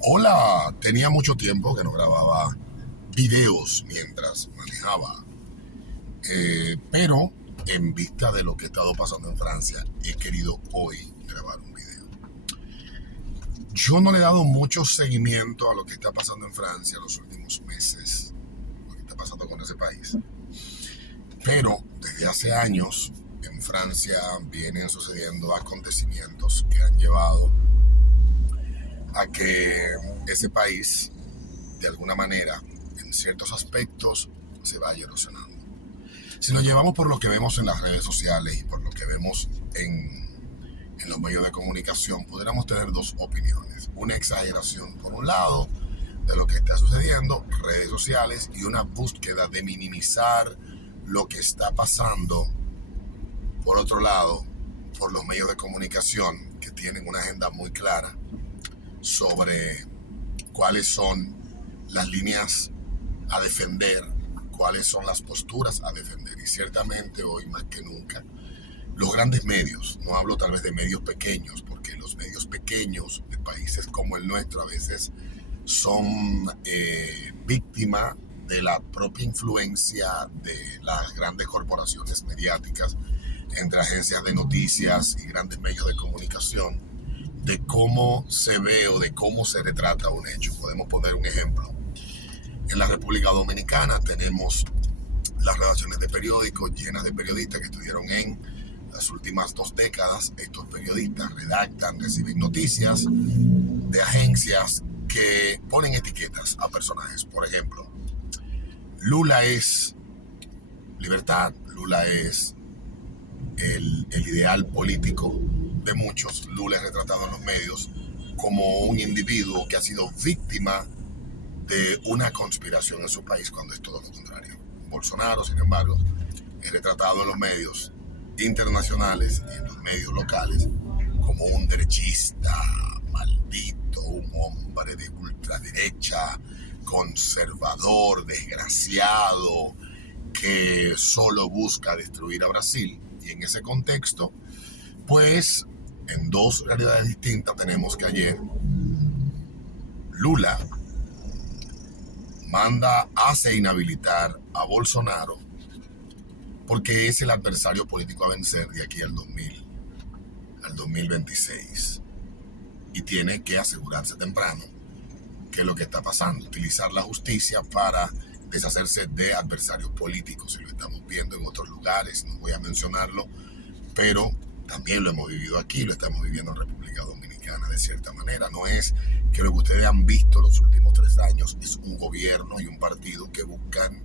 Hola, tenía mucho tiempo que no grababa videos mientras manejaba, pero en vista de lo que ha estado pasando en Francia, he querido hoy grabar un video. Yo no le he dado mucho seguimiento a lo que está pasando en Francia en los últimos meses, lo que está pasando con ese país, pero desde hace años en Francia vienen sucediendo acontecimientos que han llevado a que ese país, de alguna manera, en ciertos aspectos, se vaya erosionando. Si lo llevamos por lo que vemos en las redes sociales y por lo que vemos en los medios de comunicación, podríamos tener dos opiniones. Una exageración, por un lado, de lo que está sucediendo, redes sociales, y una búsqueda de minimizar lo que está pasando, por otro lado, por los medios de comunicación que tienen una agenda muy clara sobre cuáles son las líneas a defender, cuáles son las posturas a defender. Y ciertamente hoy más que nunca, los grandes medios, no hablo tal vez de medios pequeños, porque los medios pequeños de países como el nuestro a veces son víctimas de la propia influencia de las grandes corporaciones mediáticas, entre agencias de noticias y grandes medios de comunicación, de cómo se ve o de cómo se retrata un hecho. Podemos poner un ejemplo. En la República Dominicana tenemos las redacciones de periódicos llenas de periodistas que estuvieron en las últimas 2 décadas. Estos periodistas redactan, reciben noticias de agencias que ponen etiquetas a personajes. Por ejemplo, Lula es libertad, Lula es el ideal político de muchos. Lula es retratado en los medios como un individuo que ha sido víctima de una conspiración en su país, cuando es todo lo contrario. Bolsonaro, sin embargo, es retratado en los medios internacionales y en los medios locales como un derechista maldito, un hombre de ultraderecha, conservador, desgraciado, que solo busca destruir a Brasil. Y en ese contexto, pues, en dos realidades distintas tenemos que ayer Lula hace inhabilitar a Bolsonaro porque es el adversario político a vencer de aquí al 2026. Y tiene que asegurarse temprano qué es lo que está pasando, utilizar la justicia para deshacerse de adversarios políticos. Y lo estamos viendo en otros lugares, no voy a mencionarlo, pero también lo hemos vivido aquí, lo estamos viviendo en República Dominicana de cierta manera. No es que lo que ustedes han visto los últimos 3 años es un gobierno y un partido que buscan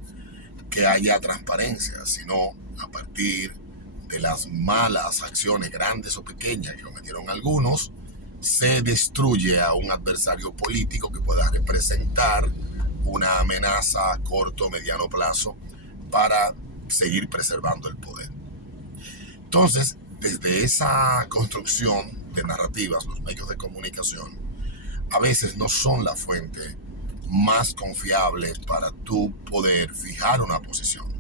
que haya transparencia, sino a partir de las malas acciones, grandes o pequeñas, que cometieron algunos, se destruye a un adversario político que pueda representar una amenaza a corto o mediano plazo para seguir preservando el poder. Entonces, desde esa construcción de narrativas, los medios de comunicación a veces no son la fuente más confiable para tú poder fijar una posición,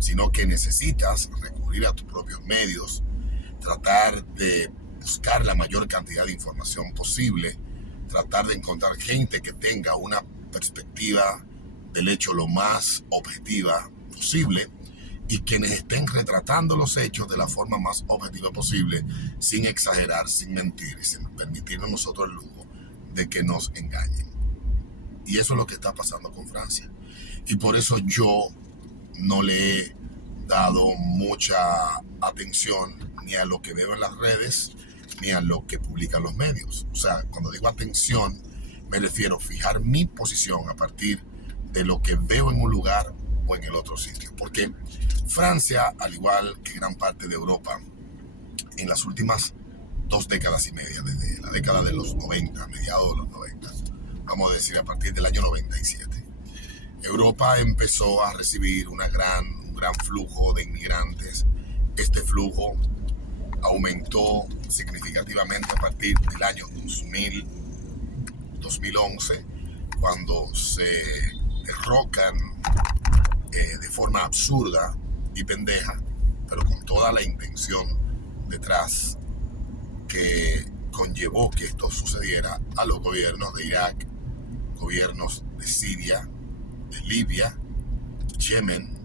sino que necesitas recurrir a tus propios medios, tratar de buscar la mayor cantidad de información posible, tratar de encontrar gente que tenga una perspectiva del hecho lo más objetiva posible y quienes estén retratando los hechos de la forma más objetiva posible, sin exagerar, sin mentir, sin permitirnos nosotros el lujo de que nos engañen. Y eso es lo que está pasando con Francia. Y por eso yo no le he dado mucha atención ni a lo que veo en las redes, ni a lo que publican los medios. O sea, cuando digo atención, me refiero a fijar mi posición a partir de lo que veo en un lugar o en el otro sitio. Porque Francia, al igual que gran parte de Europa, en las últimas 2 décadas y media, desde la década de los 90, mediados de los 90, vamos a decir a partir del año 97, Europa empezó a recibir un gran flujo de inmigrantes. Este flujo aumentó significativamente a partir del año 2011, cuando se derrocan de forma absurda y pendeja, pero con toda la intención detrás, que conllevó que esto sucediera a los gobiernos de Irak, gobiernos de Siria, de Libia, Yemen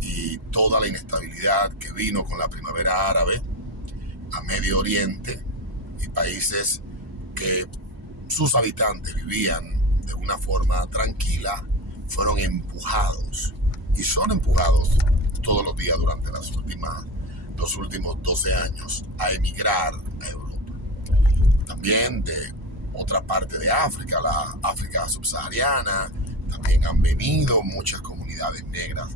y toda la inestabilidad que vino con la primavera árabe a Medio Oriente y países que sus habitantes vivían de una forma tranquila, fueron empujados y son empujados todos los días durante los últimos 12 años a emigrar a Europa. También de otra parte de África, la África subsahariana, también han venido muchas comunidades negras,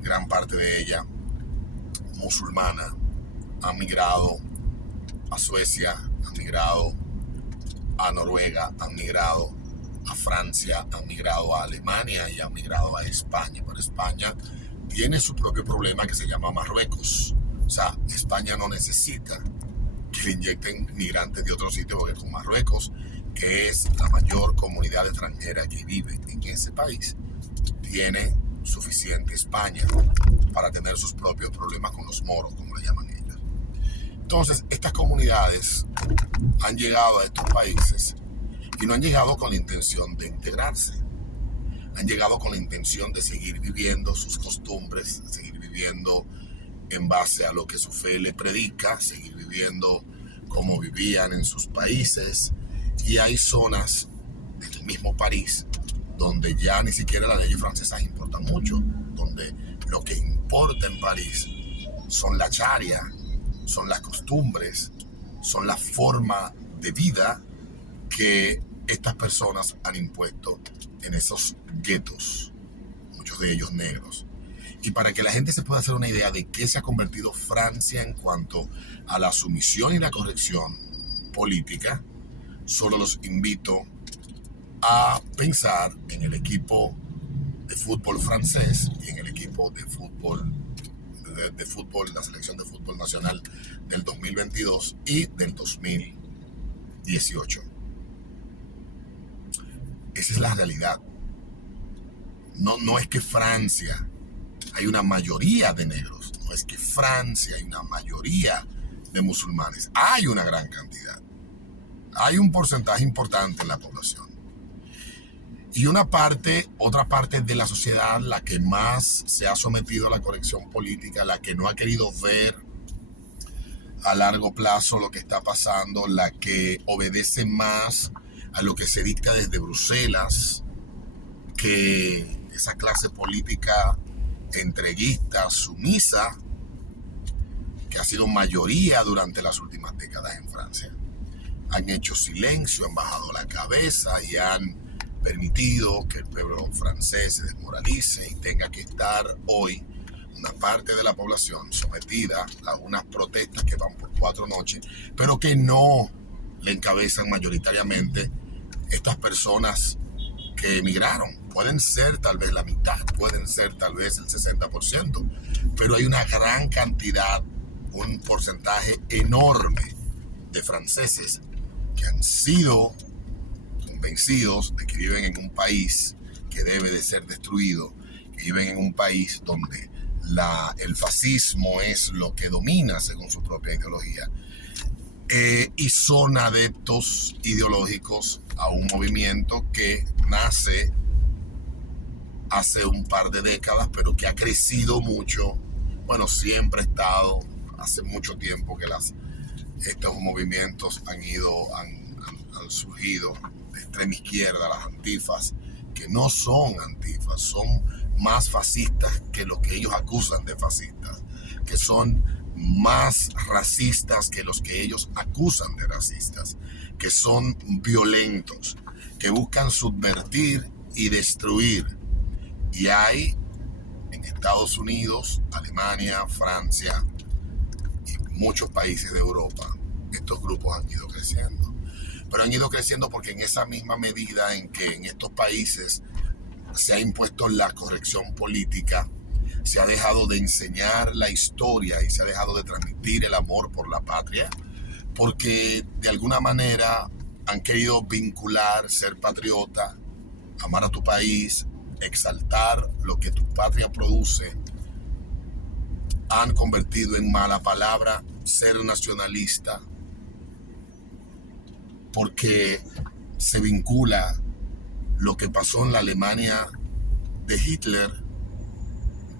gran parte de ella musulmana, han migrado a Suecia, han migrado a Noruega, han migrado a Francia, han migrado a Alemania y han migrado a España. Pero España tiene su propio problema que se llama Marruecos. O sea, España no necesita que le inyecten migrantes de otro sitio, porque con Marruecos, que es la mayor comunidad extranjera que vive en ese país, tiene suficiente España para tener sus propios problemas con los moros, como le llaman ellos. Entonces, estas comunidades han llegado a estos países y no han llegado con la intención de integrarse. Han llegado con la intención de seguir viviendo sus costumbres, seguir viviendo en base a lo que su fe le predica, seguir viviendo como vivían en sus países. Y hay zonas del mismo París donde ya ni siquiera las leyes francesas importan mucho, donde lo que importa en París son la charia, son las costumbres, son la forma de vida que estas personas han impuesto en esos guetos, muchos de ellos negros. Y para que la gente se pueda hacer una idea de qué se ha convertido Francia en cuanto a la sumisión y la corrección política, solo los invito a pensar en el equipo de fútbol francés y en el equipo de fútbol, la selección de fútbol nacional del 2022 y del 2018. Esa es la realidad. No es que Francia hay una mayoría de negros, no es que Francia hay una mayoría de musulmanes, hay una gran cantidad, hay un porcentaje importante en la población. Y otra parte de la sociedad, la que más se ha sometido a la corrección política, la que no ha querido ver a largo plazo lo que está pasando, la que obedece más a lo que se dicta desde Bruselas, que esa clase política entreguista, sumisa, que ha sido mayoría durante las últimas décadas en Francia. Han hecho silencio, han bajado la cabeza y han permitido que el pueblo francés se desmoralice y tenga que estar hoy una parte de la población sometida a unas protestas que van por 4 noches, pero que no le encabezan mayoritariamente estas personas que emigraron. Pueden ser tal vez la mitad, pueden ser tal vez el 60%, pero hay una gran cantidad, un porcentaje enorme de franceses que han sido convencidos de que viven en un país que debe de ser destruido, que viven en un país donde el fascismo es lo que domina según su propia ideología, y son adeptos ideológicos a un movimiento que nace hace un par de décadas, pero que ha crecido mucho. Bueno, siempre ha estado, hace mucho tiempo que estos movimientos han surgido de extrema izquierda, las antifas, que no son antifas, son más fascistas que los que ellos acusan de fascistas, que son más racistas que los que ellos acusan de racistas, que son violentos, que buscan subvertir y destruir. Y hay en Estados Unidos, Alemania, Francia y muchos países de Europa, estos grupos han ido creciendo. Pero han ido creciendo porque en esa misma medida en que en estos países se ha impuesto la corrección política, se ha dejado de enseñar la historia y se ha dejado de transmitir el amor por la patria, porque de alguna manera han querido vincular ser patriota, amar a tu país, exaltar lo que tu patria produce. Han convertido en mala palabra ser nacionalista porque se vincula lo que pasó en la Alemania de Hitler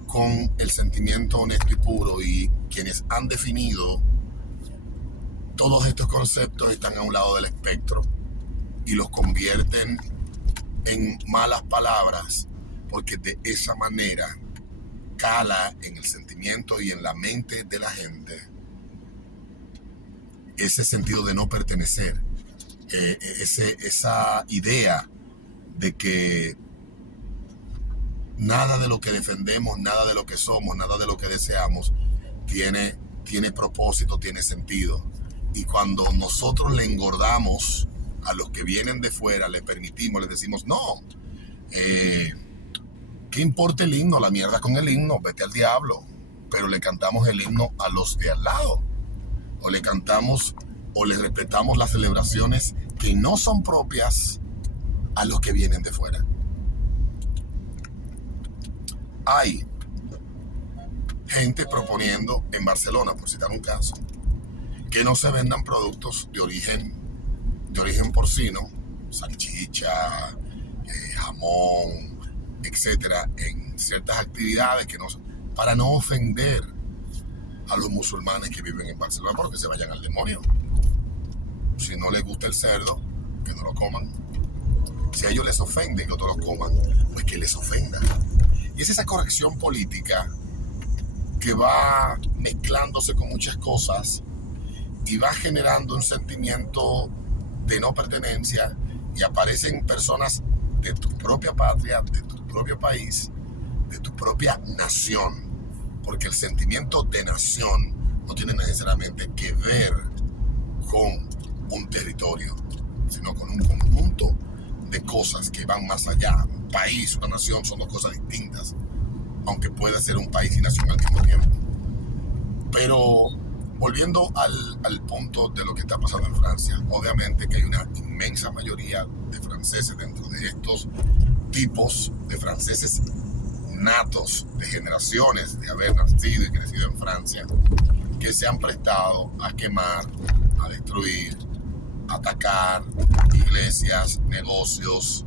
con el sentimiento honesto y puro, y quienes han definido todos estos conceptos están a un lado del espectro y los convierten en malas palabras, porque de esa manera cala en el sentimiento y en la mente de la gente ese sentido de no pertenecer, esa idea de que nada de lo que defendemos, nada de lo que somos, nada de lo que deseamos tiene propósito, tiene sentido. Y cuando nosotros le engordamos a los que vienen de fuera, le permitimos, les decimos, no, ¿qué importa el himno? La mierda con el himno, vete al diablo. Pero le cantamos el himno a los de al lado. O le cantamos o le respetamos las celebraciones que no son propias a los que vienen de fuera. Hay gente proponiendo en Barcelona, por citar un caso, que no se vendan productos de origen porcino, salchicha, jamón, etcétera, en ciertas actividades para no ofender a los musulmanes que viven en Barcelona, porque se vayan al demonio. Si no les gusta el cerdo, que no lo coman. Si a ellos les ofende que otros lo coman, pues que les ofenda. Y es esa corrección política que va mezclándose con muchas cosas y va generando un sentimiento de no pertenencia, y aparecen personas de tu propia patria, de tu propio país, de tu propia nación, porque el sentimiento de nación no tiene necesariamente que ver con un territorio, sino con un conjunto de cosas que van más allá. Un país, una nación son dos cosas distintas, aunque pueda ser un país y nación al mismo tiempo. Pero volviendo al punto de lo que está pasando en Francia, obviamente que hay una inmensa mayoría de franceses dentro de estos tipos de franceses natos, de generaciones de haber nacido y crecido en Francia, que se han prestado a quemar, a destruir, a atacar iglesias, negocios,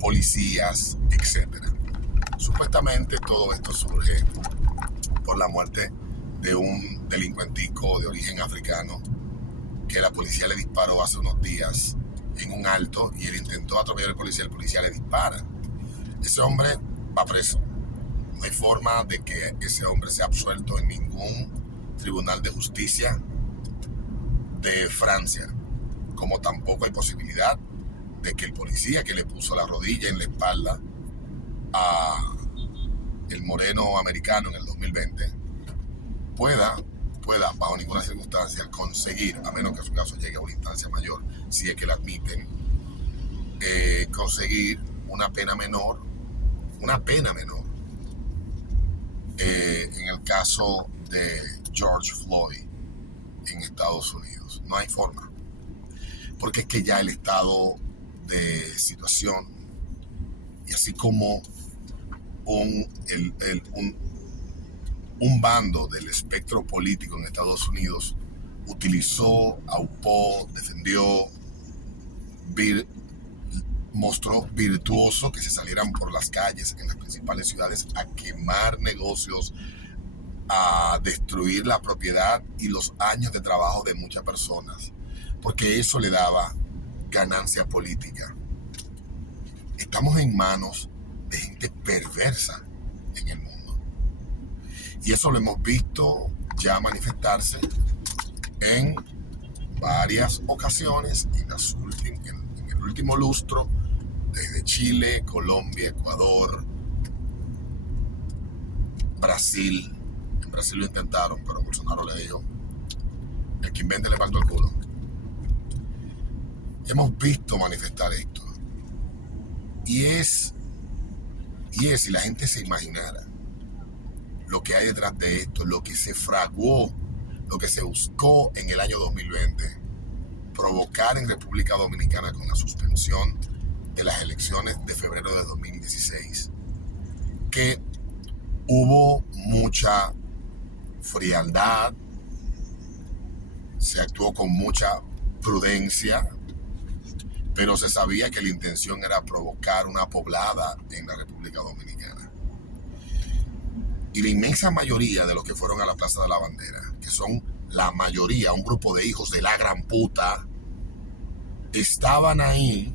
policías, etc. Supuestamente todo esto surge por la muerte de un delincuentico de origen africano que la policía le disparó hace unos días en un alto, y él intentó atropellar al policía, el policía le dispara. Ese hombre va preso. No hay forma de que ese hombre sea absuelto en ningún tribunal de justicia de Francia, como tampoco hay posibilidad de que el policía que le puso la rodilla en la espalda a el moreno americano en el 2020 pueda bajo ninguna circunstancia conseguir, a menos que su caso llegue a una instancia mayor, si es que la admiten, conseguir una pena menor en el caso de George Floyd en Estados Unidos. No hay forma, porque es que ya el estado de situación, y así como un bando del espectro político en Estados Unidos utilizó, aupó, defendió, mostró virtuoso que se salieran por las calles en las principales ciudades a quemar negocios, a destruir la propiedad y los años de trabajo de muchas personas, porque eso le daba ganancia política. Estamos en manos de gente perversa en el mundo, y eso lo hemos visto ya manifestarse en varias ocasiones en el último lustro, desde Chile, Colombia, Ecuador, Brasil. En Brasil lo intentaron, pero Bolsonaro le dijo: el que invente le parto el culo. Hemos visto manifestar esto. Y si la gente se imaginara lo que hay detrás de esto, lo que se fraguó, lo que se buscó en el año 2020, provocar en República Dominicana con la suspensión de las elecciones de febrero de 2016, que hubo mucha frialdad, se actuó con mucha prudencia, pero se sabía que la intención era provocar una poblada en la República Dominicana. Y la inmensa mayoría de los que fueron a la Plaza de la Bandera, que son la mayoría, un grupo de hijos de la gran puta, estaban ahí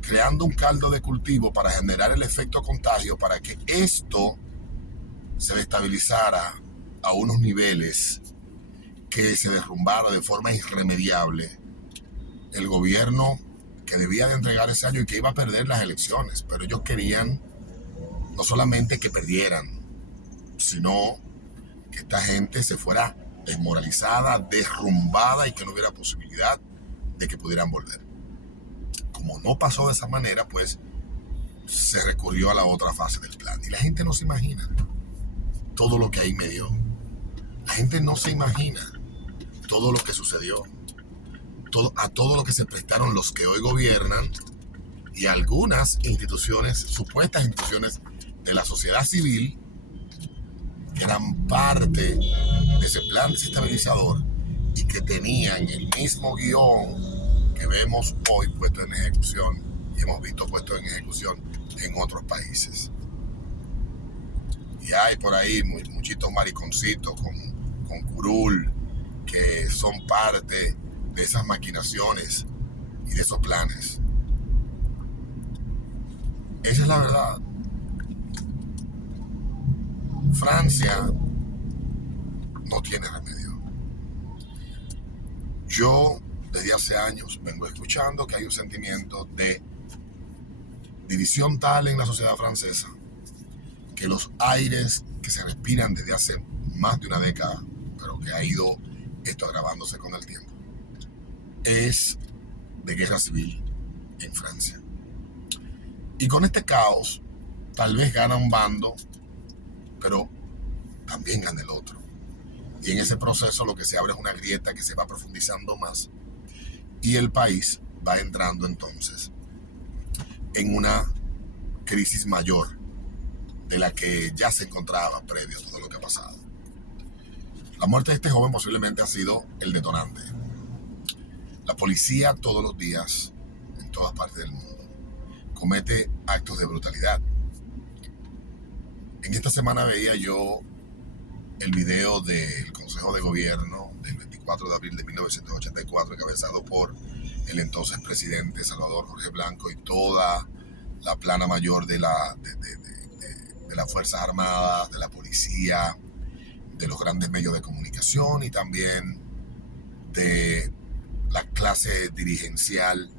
creando un caldo de cultivo para generar el efecto contagio, para que esto se destabilizara a unos niveles que se derrumbara de forma irremediable el gobierno que debía de entregar ese año y que iba a perder las elecciones. Pero ellos querían no solamente que perdieran, sino que esta gente se fuera desmoralizada, derrumbada y que no hubiera posibilidad de que pudieran volver. Como no pasó de esa manera, pues se recurrió a la otra fase del plan. Y la gente no se imagina todo lo que ahí me dio. La gente no se imagina todo lo que sucedió. A todo lo que se prestaron los que hoy gobiernan y algunas instituciones, supuestas instituciones de la sociedad civil, que eran parte de ese plan desestabilizador y que tenían el mismo guión que vemos hoy puesto en ejecución y hemos visto puesto en ejecución en otros países. Y hay por ahí muchitos mariconcitos con curul que son parte de esas maquinaciones y de esos planes. Esa es la verdad. Francia no tiene remedio. Yo desde hace años vengo escuchando que hay un sentimiento de división tal en la sociedad francesa que los aires que se respiran desde hace más de una década, pero que ha ido esto agravándose con el tiempo, es de guerra civil en Francia. Y con este caos, tal vez gana un bando, pero también gana el otro. Y en ese proceso lo que se abre es una grieta que se va profundizando más y el país va entrando entonces en una crisis mayor de la que ya se encontraba previo a todo lo que ha pasado. La muerte de este joven posiblemente ha sido el detonante. La policía todos los días, en todas partes del mundo, comete actos de brutalidad. En esta semana veía yo el video del Consejo de Gobierno del 24 de abril de 1984, encabezado por el entonces presidente Salvador Jorge Blanco y toda la plana mayor de las Fuerzas Armadas, de la policía, de los grandes medios de comunicación y también de la clase dirigencial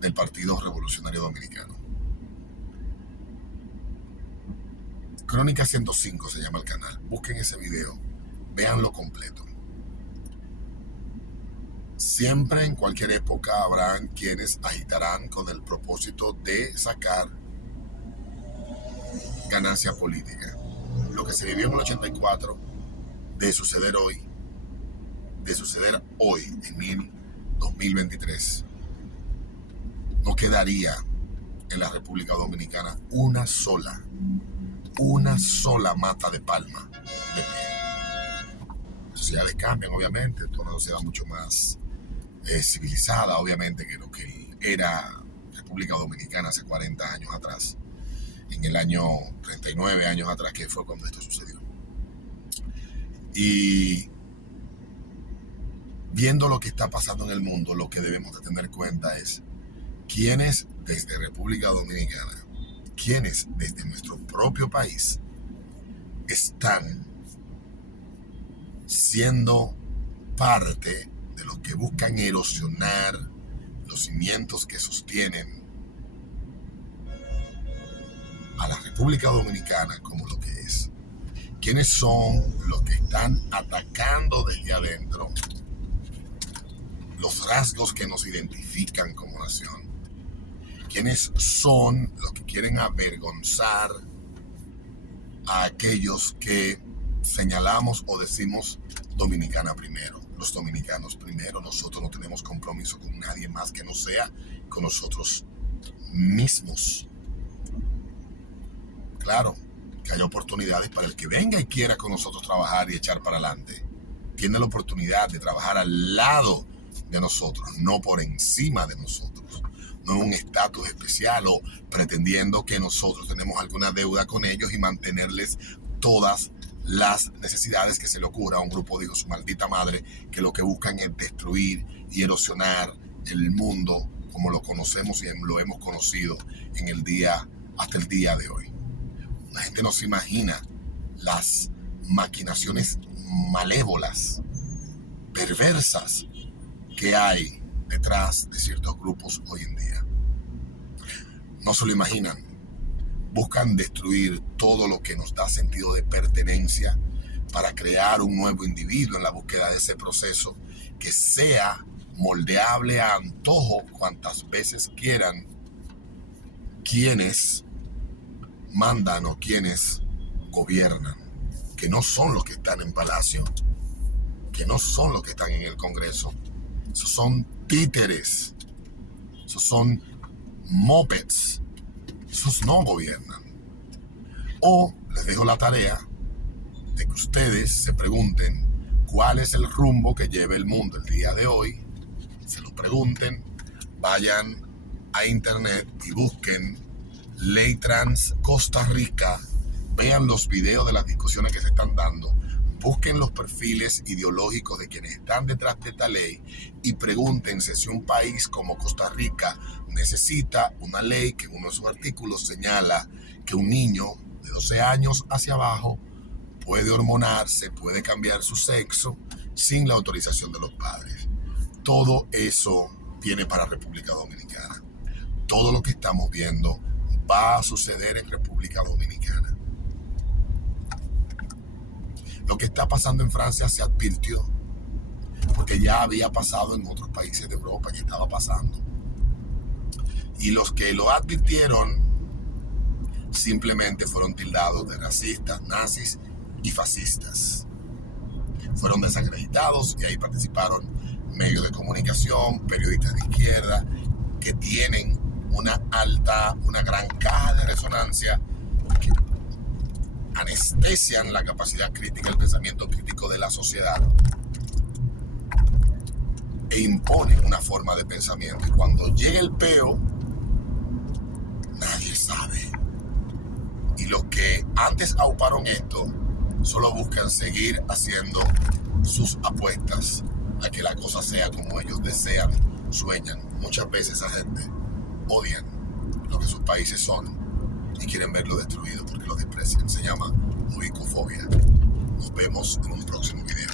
del Partido Revolucionario Dominicano. Crónica 105 se llama el canal. Busquen ese video, véanlo completo. Siempre, en cualquier época, habrán quienes agitarán con el propósito de sacar ganancia política. Lo que se vivió en el 84, de suceder hoy en 2023, no quedaría en la República Dominicana una sola mata de palma de pie. Las sociedades cambian, obviamente, toda una sociedad mucho más civilizada, obviamente, que lo que era República Dominicana hace 40 años atrás, en el año 39 años atrás, que fue cuando esto sucedió. Y viendo lo que está pasando en el mundo, lo que debemos de tener cuenta es quiénes desde República Dominicana, quiénes desde nuestro propio país están siendo parte de los que buscan erosionar los cimientos que sostienen a la República Dominicana como lo que es. ¿Quiénes son los que están atacando desde adentro los rasgos que nos identifican como nación? ¿Quiénes son los que quieren avergonzar a aquellos que señalamos o decimos dominicana primero? Los dominicanos primero. Nosotros no tenemos compromiso con nadie más que no sea con nosotros mismos. Claro que hay oportunidades para el que venga y quiera con nosotros trabajar y echar para adelante. Tiene la oportunidad de trabajar al lado de nosotros, no por encima de nosotros, no en un estatus especial o pretendiendo que nosotros tenemos alguna deuda con ellos y mantenerles todas las necesidades que se le ocurra a un grupo de hijos su maldita madre, que lo que buscan es destruir y erosionar el mundo como lo conocemos y lo hemos conocido hasta el día de hoy. La gente no se imagina las maquinaciones malévolas, perversas que hay detrás de ciertos grupos hoy en día. No se lo imaginan. Buscan destruir todo lo que nos da sentido de pertenencia para crear un nuevo individuo en la búsqueda de ese proceso que sea moldeable a antojo cuantas veces quieran quienes mandan o quienes gobiernan, que no son los que están en Palacio, que no son los que están en el Congreso. Esos son títeres, esos son mopeds, esos no gobiernan. O les dejo la tarea de que ustedes se pregunten cuál es el rumbo que lleva el mundo el día de hoy. Se lo pregunten, vayan a internet y busquen Ley Trans Costa Rica, vean los videos de las discusiones que se están dando, busquen los perfiles ideológicos de quienes están detrás de esta ley y pregúntense si un país como Costa Rica necesita una ley que en uno de sus artículos señala que un niño de 12 años hacia abajo puede hormonarse, puede cambiar su sexo sin la autorización de los padres. Todo eso viene para República Dominicana. Todo lo que estamos viendo va a suceder en República Dominicana. Lo que está pasando en Francia se advirtió, porque ya había pasado en otros países de Europa, ya estaba pasando. Y los que lo advirtieron simplemente fueron tildados de racistas, nazis y fascistas. Fueron desacreditados y ahí participaron medios de comunicación, periodistas de izquierda, que tienen una gran caja de resonancia que anestesian la capacidad crítica, el pensamiento crítico de la sociedad e imponen una forma de pensamiento. Y cuando llega el peo, nadie sabe. Y los que antes auparon esto solo buscan seguir haciendo sus apuestas a que la cosa sea como ellos desean, sueñan. Muchas veces esa gente odian lo que sus países son y quieren verlo destruido porque lo desprecian. Se llama ubicofobia. Nos vemos en un próximo video.